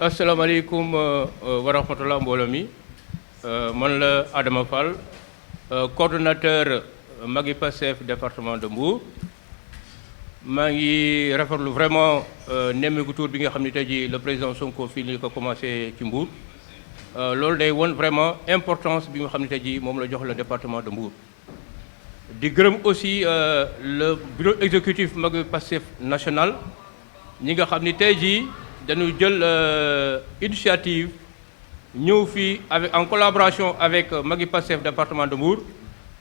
asalaamaaleykum wa rahmatulah mbooloo mi man la Adama Fall coordonnateur Magui Pastef département de Mbour maa ngi rafetlu vraiment nemmeeku tour bi nga xam ne tey jii le président Sonko fii ni ko commencé ci Mbour loolu day won vraiment importance bi nga xam ne tey jii moom la jox le département de Mbour. di gërëm aussi le bureau exécutif Magui Pastef national ñi nga xam ni tey jii dañu jël initiative ñëw fii avec en collaboration avec Magui Pastef département de Mbour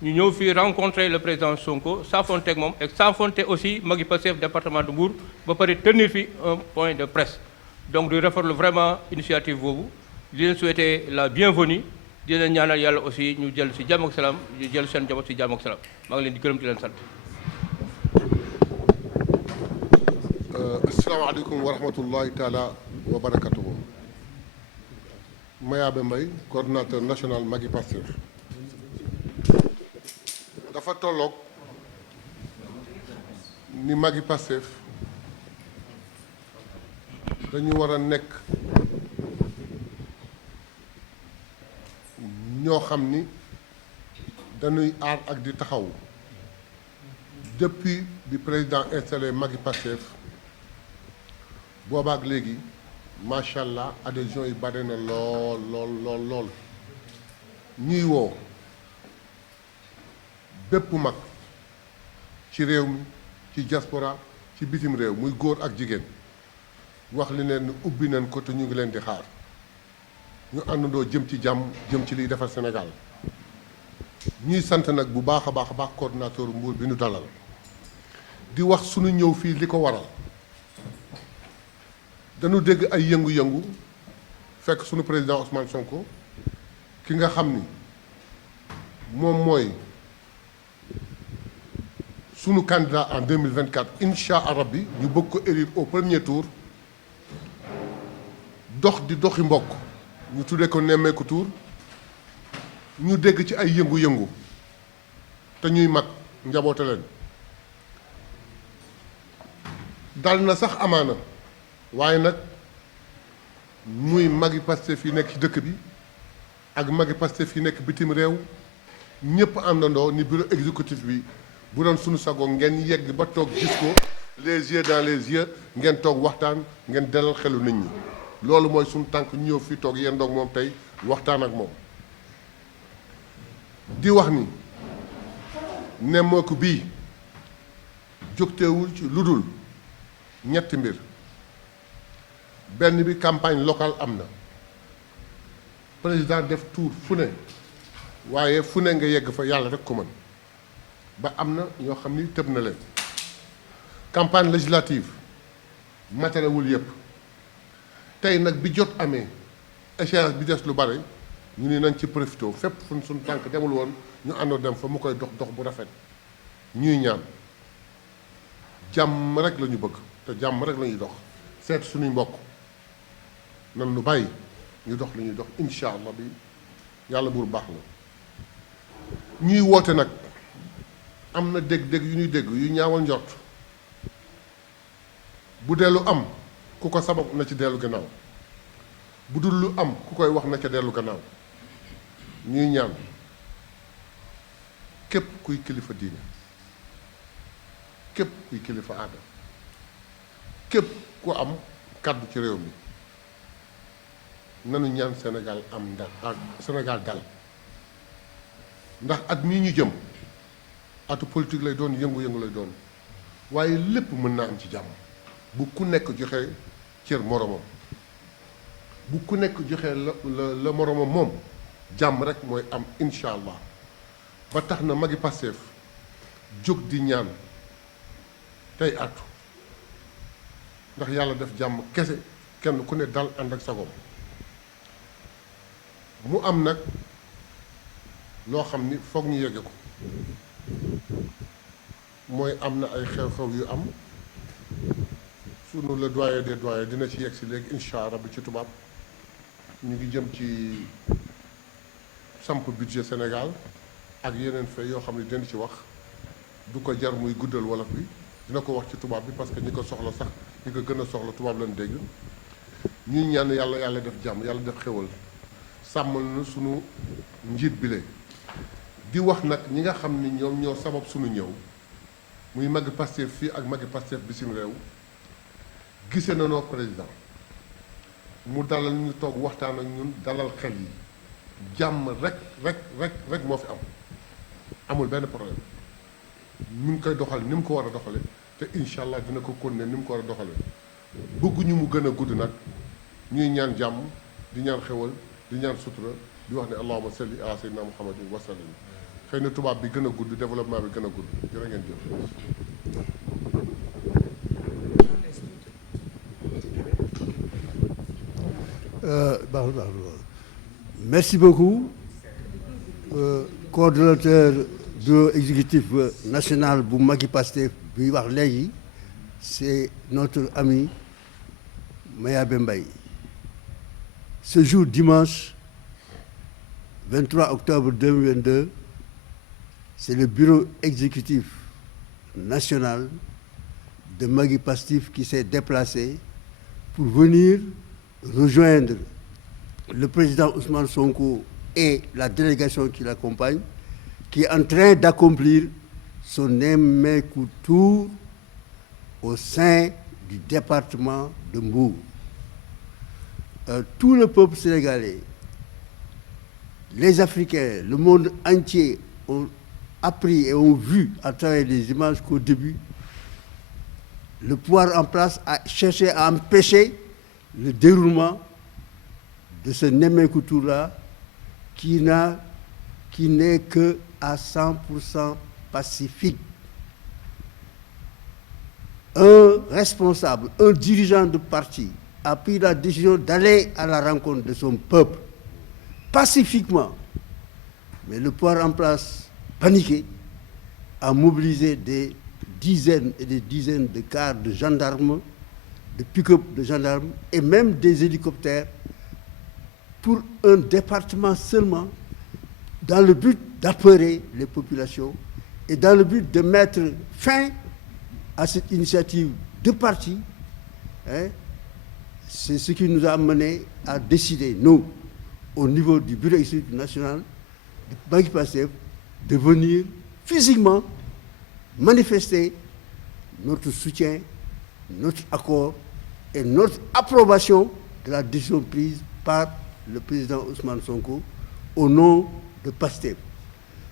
ñu ñëw fii rencontrer le président Sonko saafonte ak moom et saafonte aussi Magui Pastef département de Mbour ba pare tenir fi un point de presse donc di rafetlu vraiment initiative boobu di leen souhaiter la bienvenue di leen ñaanal yàlla aussi ñu jël ci jàmm ak salaam ñu jël seen njaboot ci jàmm ak salaam maa ngi leen di gërëm di leen sant. asalaamaaleykum wa rahmatullahi taala wa barakatuhu. Mayabe Mbaye coordonnateur national Magui Pastef. dafa tolloog ni Magui Pastef dañu war a nekk ñoo xam ni dañuy aar ak di taxaw depuis bi président installé Magui Pastef boobaak léegi macha allah adhésion yi bare na lool lool ñuy woo bépp mag ci réew mi ci diaspora ci bitim réew muy góor ak jigéen wax li leen ubbi nañ ko te ñu ngi leen di xaar ñu àndandoo jëm ci jàmm jëm ci liy defar Sénégal ñuy sant nag bu baax a baax coordinateur Mbour bi ñu dalal di wax sunu ñëw fii li ko waral dañu dégg ay yëngu-yëngu fekk sunu président Ousmane Sonko ki nga xam ni moom mooy sunu candidat en 2024 incha allah bi ñu bëgg ko élire au premier tour dox di doxi mbokk ñu tuddee ko nemmeeku tour ñu dégg ci ay yëngu-yëngu te ñuy mag njaboote leen dal na sax amaana waaye nag muy Magui Pastef yi nekk ci dëkk bi ak Magui Pastef yi nekk bitim réew ñëpp àndandoo ni bureau exécutif bi bu doon suñu sago ngeen yegg ba toog gis ko les yeux dans les yeux ngeen toog waxtaan ngeen dalal xelu nit ñi loolu mooy suñu tànk ñëw fii toog yéen doog moom tey waxtaan ak moom di wax ni nemmeeku bii jógteewul ci lu dul ñetti mbir benn bi campagne locale am na président def tour fu ne waaye fu ne nga yegg fa yàlla rek ko mën ba am na ñoo xam ni tëb na leen campagne législative matalewul yépp tey nag bi jot amee échéance bi des lu bari ñu ni nañ ci profité fépp fu suñ tànk demul woon ñu àndoo dem fa mu koy dox dox bu rafet ñuy ñaan jàmm rek la ñu bëgg te jàmm rek la ñuy dox seet suñuy mbokk nan lu bàyyi ñu dox li ñuy dox incha allah bi yàlla buur baax na ñuy woote nag am na dégg-dégg yu ñuy dégg yu ñaawal njort bu dee lu am ku ko sabab na ci dellu gannaaw bu dul lu am ku koy wax na ca dellu gannaaw ñuy ñaan képp kuy kilifa diine képp kuy kilifa aada képp ku am kàddu ci réew mi nanu ñaan Sénégal am ndal Sénégal dal ndax at mii ñu jëm atu politique lay doon yëngu-yëngu lay doon waaye lépp mën naa am ci jàmm bu ku nekk joxe cër moromam bu ku nekk joxe la moromam moom jàmm rek mooy am incha allah ba tax na Magui Pastef jóg di ñaan tey atu ndax yàlla def jàmm kese kenn ku ne dal ànd ak sagoom mu am nag loo xam ni foog ñu yegge ko mooy am na ay xew-xew yu am sunu le doyen des doyens dina ci yegg si léegi incha allah bi ci tubaab ñu ngi jëm ci samp budget Sénégal ak yeneen fay yoo xam ne dina ci wax du ko jar muy guddal wolof bi dina ko wax ci tubaab bi parce que ñi ko soxla sax ñi ko gën a soxla tubaab lañ dégg ñuy ñaan yàlla def jàmm yàlla def xéwal sàmmal na sunu njiit bi le di wax nag ñi nga xam ni ñoom ñoo sabab sunu ñëw muy magi Pastef fii ak magi Pastef bisim réew gisee na noo président mu dalal ñu toog waxtaan ak ñun dalal xel yi jàmm rek moo fi am amul benn problème ñu ngi koy doxal ni mu ko war a doxale te incha allah dina ko continuer ni mu ko war a doxale bëgguñu mu gën a gudd nag ñuy ñaan jàmm di ñaan xewal di ñaan sutura di wax ne allahumma salli ala sayyidina muhammadin wa sallim xëy na tubaab bi gën a gudd développement bi gën a gudd jërë ngeen jëf. Merci beaucoup, coordonnateur bureau exécutif national bu magi Pastef bi wax léegi c'est notre ami Mayabé Mbaye. Ce jour dimanche 23 octobre 2022, c'est le bureau exécutif national de magi Pastef qui s'est déplacé pour venir rejoindre le président Ousmane Sonko et la délégation qui l'accompagne, qui est en train d'accomplir son Nemmeeku Tour au sein du département de Mbour. Tout le peuple sénégalais, les Africains, le monde entier ont appris et ont vu à travers les images qu'au début, le pouvoir en place a cherché à empêcher le déroulement de ce Nemmeeku Tour-là qui n'est que à 100% pacifique. Un responsable, un dirigeant de parti a pris la décision d'aller à la rencontre de son peuple pacifiquement. Mais le pouvoir en place, paniqué, a mobilisé des dizaines et des dizaines de cars de gendarmes, de pick-up de gendarmes et même des hélicoptères pour un département seulement, dans le but d'apeurer les populations et dans le but de mettre fin à cette initiative de parti. C'est ce qui nous a amené à décider, nous, au niveau du bureau exécutif national de magi Pastef, de venir physiquement manifester notre soutien, notre accord et notre approbation de la décision prise par le président Ousmane Sonko au nom de Pastef.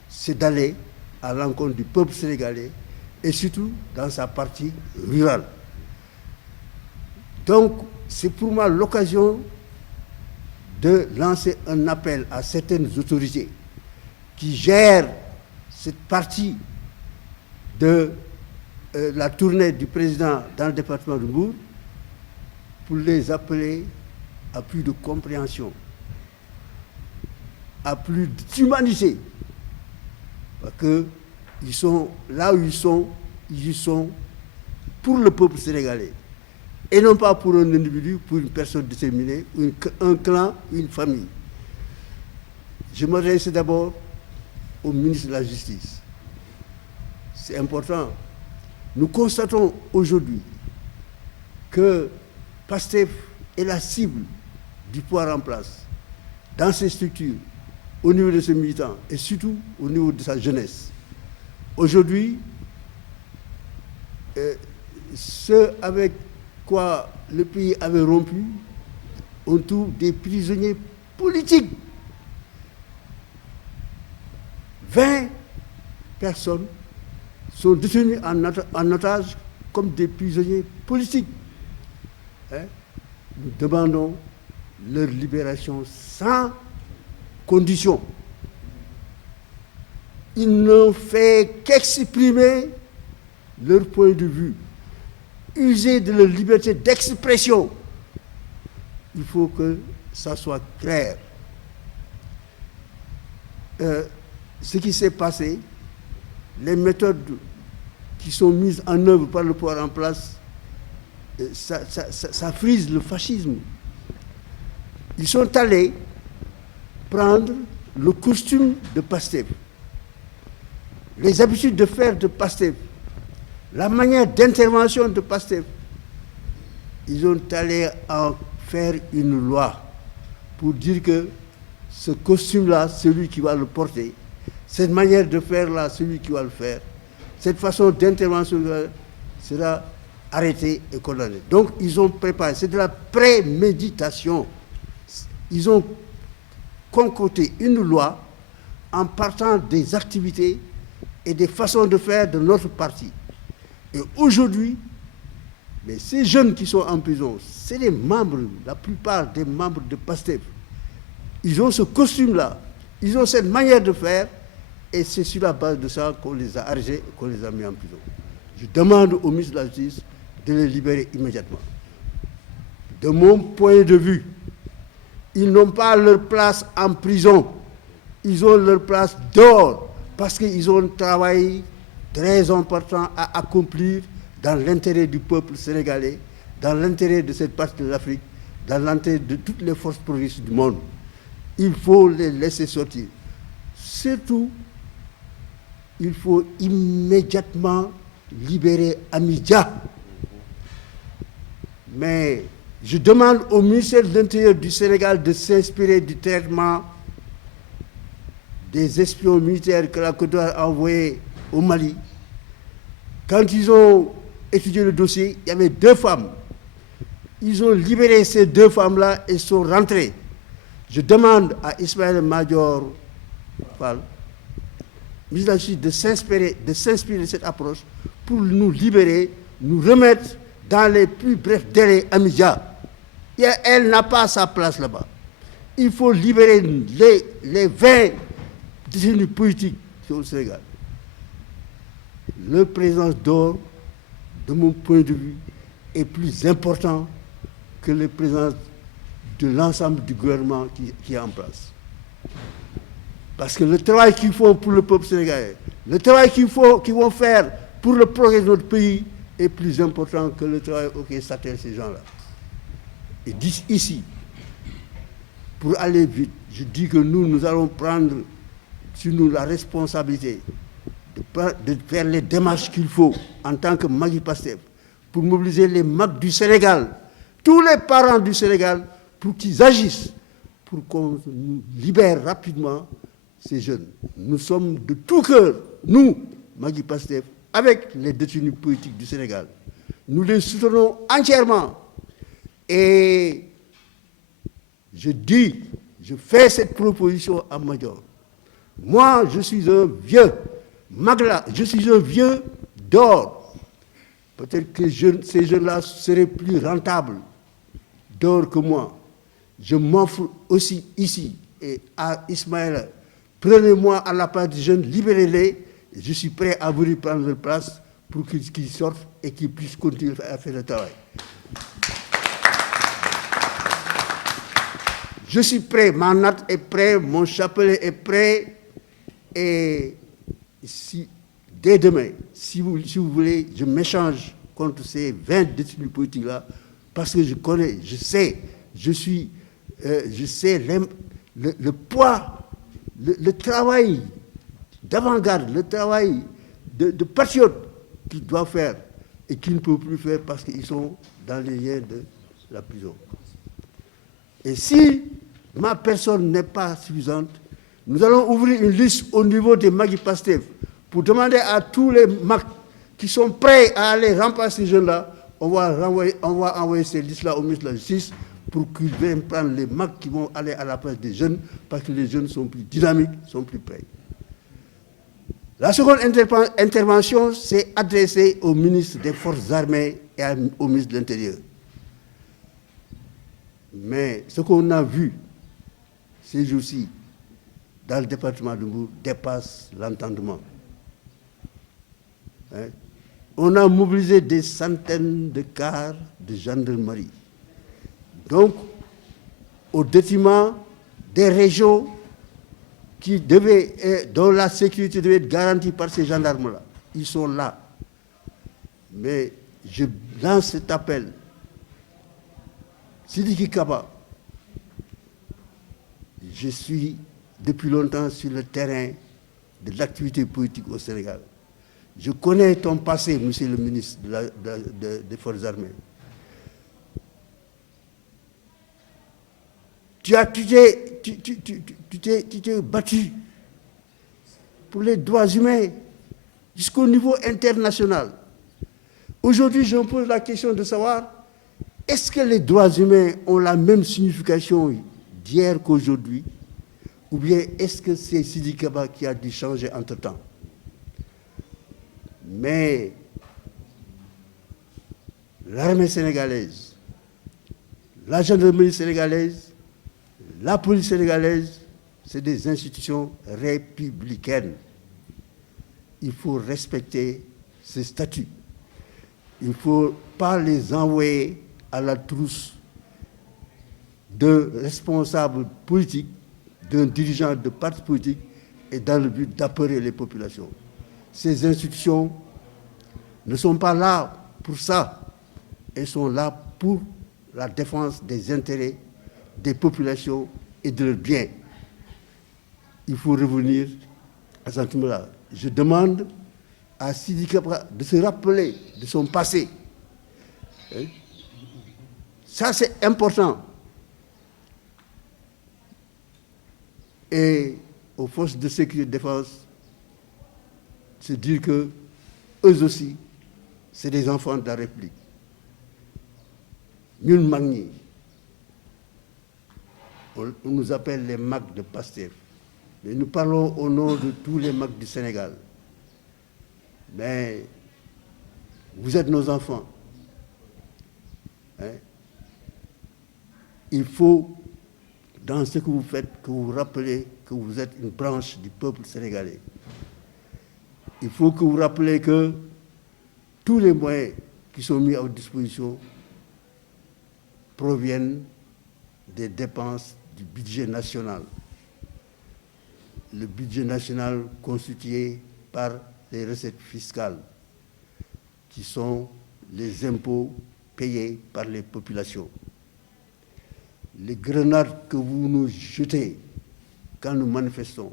C'est d'aller à l'encontre du peuple sénégalais et surtout dans sa partie rurale. Donc, c'est pour moi l'occasion de lancer un appel à certaines autorités qui gèrent cette partie de la tournée du président dans le département de Mbour pour les appeler à plus de compréhension, à plus d'humanité. Parce qu'ils sont là où ils y sont pour le peuple sénégalais. Et non pas pour un individu, pour une personne déterminée, un clan, une famille. Je m'adresse d'abord au ministre de la Justice. C'est important. Nous constatons aujourd'hui que Pastef est la cible du pouvoir en place dans ses structures, au niveau de ses militants et surtout au niveau de sa jeunesse. Aujourd'hui, ce avec quoi le pays avait rompu, on trouve des prisonniers politiques. 20 personnes sont détenues en otage comme des prisonniers politiques. Nous demandons leur libération sans condition. Ils n'ont fait qu'exprimer leur point de vue, user de leur liberté d'expression. Il faut que ça soit clair. Ce qui s'est passé, les méthodes qui sont mises en œuvre par le pouvoir en place, ça frise le fascisme. Ils sont allés prendre le costume de Pastef, les habitudes de faire de Pastef, la manière d'intervention de Pastef. Ils ont allé en faire une loi pour dire que ce costume-là, celui qui va le porter, cette manière de faire-là, celui qui va le faire, cette façon d'intervention sera arrêtée et condamnée. Donc, ils ont préparé, c'est de la préméditation. Ils ont concocté une loi en partant des activités et des façons de faire de notre parti. Et aujourd'hui, mais ces jeunes qui sont en prison, c'est les membres, la plupart des membres de PASTEF. Ils ont ce costume-là, ils ont cette manière de faire, et c'est sur la base de ça qu'on les a arrêtés et qu'on les a mis en prison. Je demande au ministre de la Justice de les libérer immédiatement. De mon point de vue, ils n'ont pas leur place en prison, ils ont leur place dehors, parce qu'ils ont un travail très important à accomplir dans l'intérêt du peuple sénégalais, dans l'intérêt de cette partie de l'Afrique, dans l'intérêt de toutes les forces progressistes du monde. Il faut les laisser sortir. Surtout, il faut immédiatement libérer Amidia. Mais je demande au ministère de l'Intérieur du Sénégal de s'inspirer du traitement des espions militaires que la Côte d'Ivoire a envoyés au Mali. Quand ils ont étudié le dossier, il y avait 2 femmes. Ils ont libéré ces 2 femmes-là et sont rentrés. Je demande à Ismaël Madior Fall, ministre de la Justice, de s'inspirer de cette approche pour nous libérer, nous remettre dans les plus brefs délais Amidia. Et elle n'a pas sa place là-bas. Il faut libérer les 20 détenus politiques au Sénégal. Leur présence d'or, de mon point de vue, est plus important que la présence de l'ensemble du gouvernement qui est en place. Parce que le travail qu'ils font pour le peuple sénégalais, le travail qu'ils vont faire pour le progrès de notre pays est plus important que le travail auquel s'attellent ces gens-là. Et ici, pour aller vite, je dis que nous allons prendre sur nous la responsabilité de faire les démarches qu'il faut en tant que Magui Pastef pour mobiliser les MAG du Sénégal, tous les parents du Sénégal, pour qu'ils agissent, pour qu'on nous libère rapidement ces jeunes. Nous sommes de tout cœur, nous, Magui Pastef, avec les détenus politiques du Sénégal. Nous les soutenons entièrement. Et je fais cette proposition à Madior. Moi, je suis un vieux Magla, je suis un vieux d'or. Peut-être que ces jeunes-là seraient plus rentables d'or que moi. Je m'offre aussi ici et à Ismaël. Prenez-moi à la place des jeunes, libérez-les. Je suis prêt à venir prendre leur place pour qu'ils sortent et qu'ils puissent continuer à faire le travail. Je suis prêt, ma natte est prêt, mon chapelet est prêt. Et dès demain, si vous voulez, je m'échange contre ces 20 détenus politiques-là, parce que je connais, je sais le poids, le travail d'avant-garde, le travail de patriote qu'ils doivent faire et qu'ils ne peuvent plus faire parce qu'ils sont dans les liens de la prison. Et si ma personne n'est pas suffisante, nous allons ouvrir une liste au niveau des Magui Pastef pour demander à tous les MAG qui sont prêts à aller remplacer ces jeunes-là. On va envoyer ces listes-là au ministre de la Justice pour qu'ils viennent prendre les MAG qui vont aller à la place des jeunes parce que les jeunes sont plus dynamiques, sont plus prêts. La seconde intervention, c'est adressée au ministre des Forces armées et au ministre de l'Intérieur. Mais ce qu'on a vu ces jours-ci dans le département de Mbour dépasse l'entendement. On a mobilisé des centaines de cars de gendarmerie. Donc, au détriment des régions dont la sécurité devait être garantie par ces gendarmes-là. Ils sont là. Mais je lance cet appel. Sidiki Kaba, je suis depuis longtemps sur le terrain de l'activité politique au Sénégal. Je connais ton passé, monsieur le ministre des Forces armées. tu t'es battu pour les droits humains jusqu'au niveau international. Aujourd'hui, je me pose la question de savoir, est-ce que les droits humains ont la même signification d'hier qu'aujourd'hui, ou bien est-ce que c'est Sidi Kaba qui a dû changer entre-temps? Mais l'armée sénégalaise, la gendarmerie sénégalaise, la police sénégalaise, c'est des institutions républicaines. Il faut respecter ces statuts. Il ne faut pas les envoyer à la trousse de responsables politiques, d'un dirigeant de parti politique, et dans le but d'apeurer les populations. Ces institutions ne sont pas là pour ça. Elles sont là pour la défense des intérêts des populations et de leurs biens. Il faut revenir à ce moment-là. Je demande à Sidi Kaba de se rappeler de son passé. Ça, c'est important. Et aux forces de sécurité et de défense, se dire que eux aussi, c'est des enfants de la République. Ñun mag ñi, on nous appelle les mags de Pastef. Mais nous parlons au nom de tous les mags du Sénégal. Mais vous êtes nos enfants. Il faut, dans ce que vous faites, que vous vous rappelez que vous êtes une branche du peuple sénégalais. Il faut que vous rappelez que tous les moyens qui sont mis à votre disposition proviennent des dépenses du budget national. Le budget national constitué par les recettes fiscales, qui sont les impôts payés par les populations. Les grenades que vous nous jetez quand nous manifestons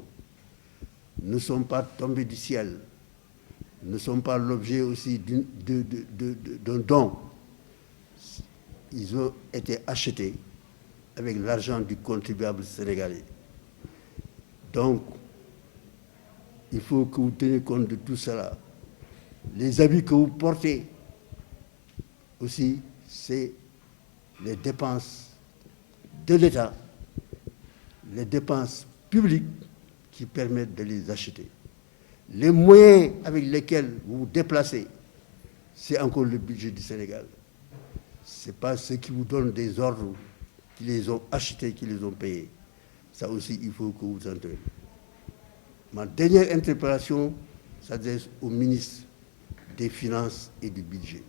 ne sont pas tombées du ciel, ne sont pas l'objet aussi d'un don. Ils ont été achetés avec l'argent du contribuable sénégalais. Donc, il faut que vous teniez compte de tout cela. Les habits que vous portez aussi, c'est les dépenses de l'État, les dépenses publiques qui permettent de les acheter. Les moyens avec lesquels vous vous déplacez, c'est encore le budget du Sénégal. Ce n'est pas ceux qui vous donnent des ordres, qui les ont achetés, qui les ont payés. Ça aussi, il faut que vous entendiez. Ma dernière interpellation s'adresse au ministre des Finances et du Budget.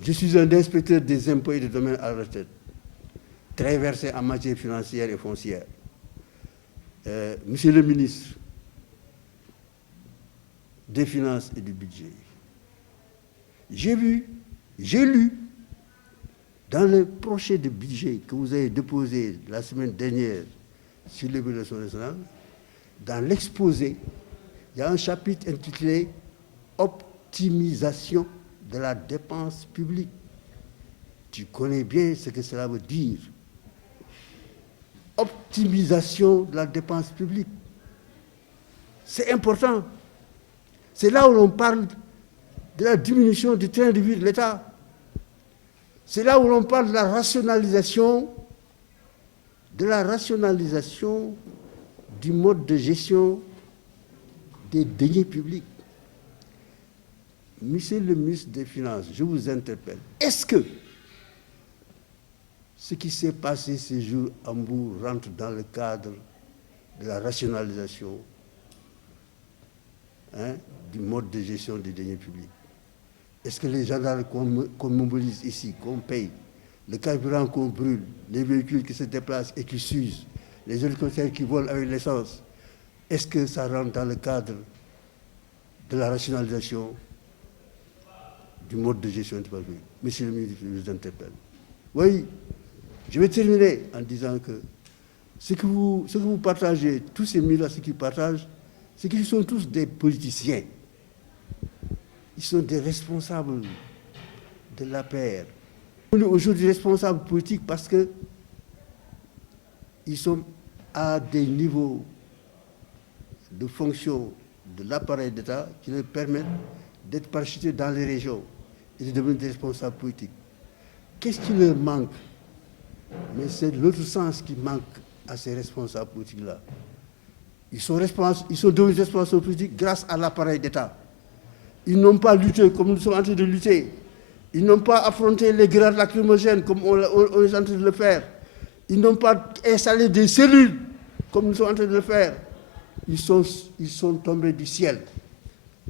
Je suis un inspecteur des impôts et des domaines à la retraite, très versé en matière financière et foncière. Monsieur le ministre des Finances et du Budget, j'ai lu dans le projet de budget que vous avez déposé la semaine dernière sur le bureau de l'Assemblée nationale, dans l'exposé, il y a un chapitre intitulé « Optimisation de la dépense publique ». Tu connais bien ce que cela veut dire. Optimisation de la dépense publique. C'est important. C'est là où l'on parle de la diminution du train de vie de l'État. C'est là où l'on parle de la rationalisation du mode de gestion des deniers publics. Monsieur le ministre des Finances, je vous interpelle. Est-ce que ce qui s'est passé ces jours à Mbour rentre dans le cadre de la rationalisation du mode de gestion des deniers publics? Est-ce que les gendarmes qu'on mobilise ici, qu'on paye, le carburant qu'on brûle, les véhicules qui se déplacent et qui s'usent, les hélicoptères qui volent avec l'essence, est-ce que ça rentre dans le cadre de la rationalisation du mode de gestion du public? Monsieur le ministre, je vous interpelle. Oui, je vais terminer en disant que ce que vous partagez, tous ces militants, ce qu'ils partagent, c'est qu'ils sont tous des politiciens. Ils sont des responsables de l'APR. On est aujourd'hui responsables politiques parce qu'ils sont à des niveaux de fonction de l'appareil d'État qui leur permettent d'être parachutés dans les régions et de devenir des responsables politiques. Qu'est-ce qui leur manque? Mais c'est l'autre sens qui manque à ces responsables politiques-là. Ils sont devenus responsables politiques grâce à l'appareil d'État. Ils n'ont pas lutté comme nous sommes en train de lutter. Ils n'ont pas affronté les grenades lacrymogènes comme on est en train de le faire. Ils n'ont pas installé des cellules comme nous sommes en train de le faire. Ils sont tombés du ciel.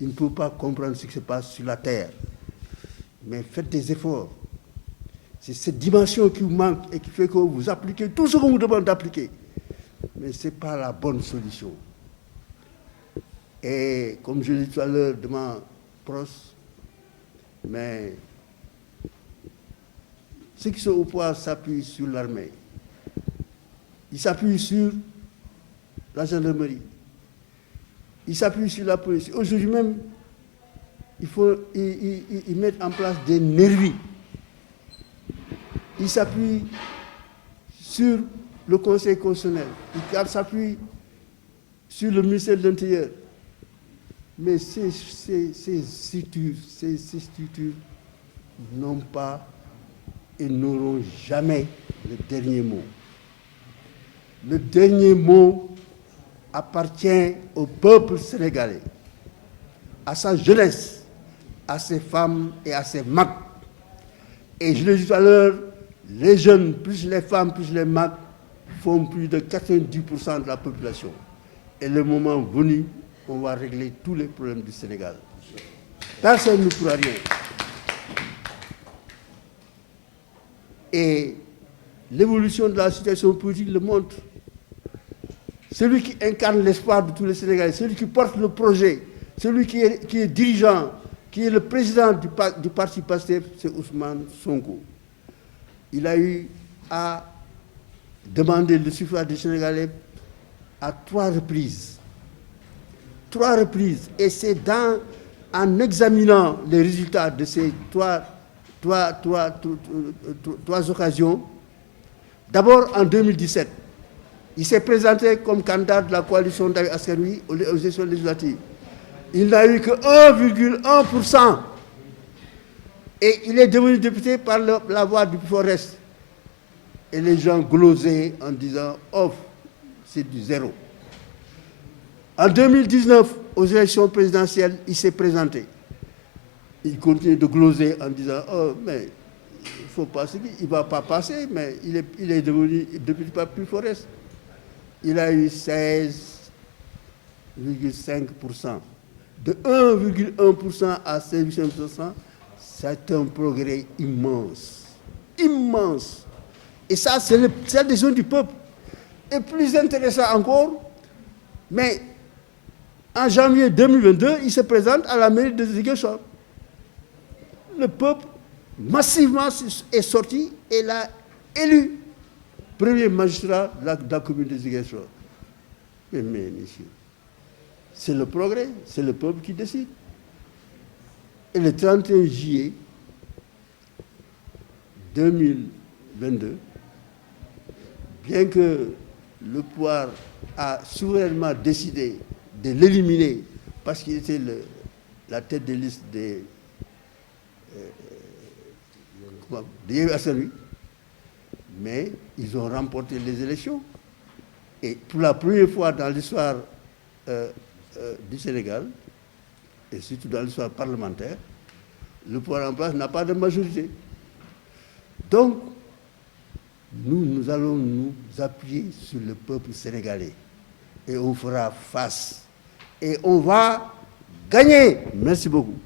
Ils ne peuvent pas comprendre ce qui se passe sur la terre. Mais faites des efforts. C'est cette dimension qui vous manque et qui fait que vous appliquez tout ce qu'on vous demande d'appliquer. Mais ce n'est pas la bonne solution. Et comme je l'ai dit tout à l'heure de ma proche, mais ceux qui sont au pouvoir s'appuient sur l'armée. Ils s'appuient sur la gendarmerie. Ils s'appuient sur la police. Aujourd'hui même, ils mettent en place des nervis. Ils s'appuient sur le Conseil constitutionnel. Ils s'appuient sur le ministère de l'Intérieur. Mais ces structures n'ont pas et n'auront jamais le dernier mot. Le dernier mot appartient au peuple sénégalais, à sa jeunesse, à ses femmes et à ses mags. Et je l'ai dit tout à l'heure, les jeunes, plus les femmes, plus les mags, font plus de 90% de la population. Et le moment venu, on va régler tous les problèmes du Sénégal. Personne ne pourra rien. Et l'évolution de la situation politique le montre. Celui qui incarne l'espoir de tous les Sénégalais, celui qui porte le projet, celui qui est dirigeant, qui est le président du parti PASTEF, c'est Ousmane Sonko. Il a eu à demander le suffrage des Sénégalais à 3 reprises. 3 reprises. Et c'est en examinant les résultats de ces trois occasions. D'abord en 2017, il s'est présenté comme candidat de la coalition Yewwi Askan Wi aux élections législatives. Il n'a eu que 1,1%. Et il est devenu député par la voie du Forest. Et les gens glosaient en disant « Oh, c'est du zéro ». En 2019, aux élections présidentielles, il s'est présenté. Il continue de gloser en disant « Oh, mais il faut passer, il ne va pas passer, mais il est devenu député par plus Forest ». Il a eu 16,5%. De 1,1% à 16,5%, c'est un progrès immense. Immense. Et ça, c'est la décision du peuple. Et plus intéressant encore, mais en janvier 2022, il se présente à la mairie de Ziguinchor. Le peuple, massivement, est sorti et l'a élu premier magistrat de la commune de Ziguinchor. Mais messieurs, c'est le progrès, c'est le peuple qui décide. Et le 31 juillet 2022, bien que le pouvoir a souverainement décidé de l'éliminer parce qu'il était la tête de liste de Yewwi Askan Wi, mais ils ont remporté les élections. Et pour la première fois dans l'histoire du Sénégal, et surtout dans l'histoire parlementaire, le pouvoir en place n'a pas de majorité. Donc, nous allons nous appuyer sur le peuple sénégalais. Et on fera face. Et on va gagner. Merci beaucoup.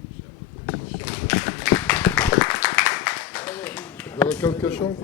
Vous avez quelques questions ?